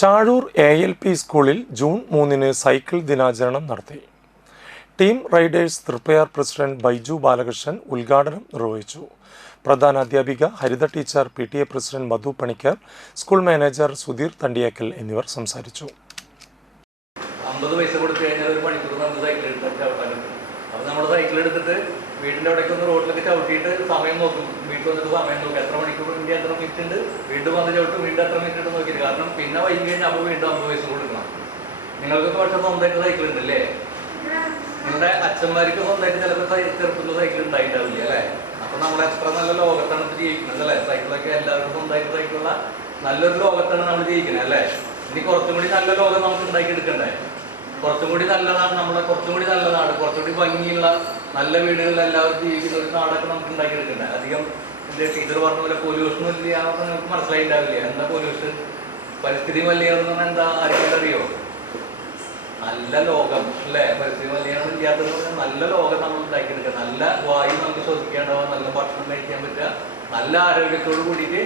Chazhur ALP സ്കൂളിൽ June 3-ന് cycle ദിനാചരണം നടത്തി. Team Riders Triprayar president Baiju Balakrishnan ഉദ്ഘാടനം നിർവഹിച്ചു. പ്രധാന അധ്യാപിക ഹരിത ടീച്ചർ, PTA പ്രസിഡന്റ് മധു പണിക്കർ, സ്കൂൾ മാനേജർ സുധീർ തണ്ടിയേക്കൽ എന്നിവർ സംസാരിച്ചു. 50 പൈസ കൊടുത്തു കഴിഞ്ഞാൽ ഒരു മണിക്കൂർ നമുക്ക് സൈക്കിൾ ചവിട്ടാനും. അപ്പോൾ നമ്മൾ സൈക്കിൾ എടുത്തിട്ട് വീടിൻ്റെ അവിടേക്ക് ഒന്ന് റോഡിലൊക്കെ ചവിട്ടിയിട്ട് സമയം നോക്കും. വീട്ടിൽ വന്നിട്ട് സമയം നോക്കും, എത്ര മണിക്കൂർ ഉണ്ട്, എത്ര മിനിറ്റ് ഉണ്ട്, വീണ്ടും വന്ന് ചവിട്ടും, വീണ്ടും എത്ര മിനിറ്റ് ഉണ്ട് നോക്കിയിട്ട്. കാരണം പിന്നെ വൈകി കഴിഞ്ഞാൽ അപ്പോൾ വീണ്ടും 50 പൈസ കൊടുക്കണം. നിങ്ങൾക്കൊക്കെ പക്ഷേ സ്വന്തമായിട്ട് സൈക്കിൾ ഉണ്ടല്ലേ? നിങ്ങളുടെ അച്ഛന്മാർക്ക് സ്വന്തമായിട്ട് ചിലപ്പോൾ ചെറുപ്പത്തിൽ സൈക്കിൾ ഉണ്ടായിട്ടുണ്ടാവില്ല അല്ലേ? അപ്പോൾ നമ്മൾ എത്ര നല്ല ലോകത്താണ് ഇപ്പോൾ ജീവിക്കുന്നത് അല്ലേ? സൈക്കിളൊക്കെ എല്ലാവർക്കും സ്വന്തമായിട്ട് സൈക്കിളുള്ള നല്ലൊരു ലോകത്താണ് നമ്മൾ ജീവിക്കുന്നത് അല്ലേ? ഇനി കുറച്ചും കൂടി നല്ല ലോകം നമുക്ക് ഉണ്ടാക്കിയെടുക്കണ്ടേ? കുറച്ചും കൂടി നല്ലതാണ് നമ്മുടെ, കുറച്ചും കൂടി നല്ല നാട്, കുറച്ചുകൂടി ഭംഗിയുള്ള നല്ല വീടുകളിൽ എല്ലാവർക്കും ജീവിക്കുന്ന ഒരു നാടൊക്കെ നമുക്ക് ഉണ്ടാക്കിയെടുക്കണ്ടേ? അധികം എൻ്റെ ടീച്ചർ പറഞ്ഞ പോലെ പൊല്യൂഷനും ഇല്ല എന്നൊക്കെ നിങ്ങൾക്ക് മനസ്സിലായിട്ടുണ്ടാവില്ല. എന്താ പൊല്യൂഷൻ? പരിസ്ഥിതി മലിനീകരണം എന്ന് പറഞ്ഞാൽ എന്താ? ആർക്കെങ്കിലും അറിയോ? നല്ല ലോകം അല്ലേ? പരിസ്ഥിതി മലിനീകരണം ഇല്ലാത്തത് പറഞ്ഞാൽ നല്ല ലോകം നമ്മൾ ഉണ്ടാക്കിയെടുക്കുക. നല്ല വായു നമുക്ക് ശ്വസിക്കാണ്ടാവുക, നല്ല ഭക്ഷണം കഴിക്കാൻ പറ്റുക, നല്ല ആരോഗ്യത്തോട് കൂടിയിട്ട്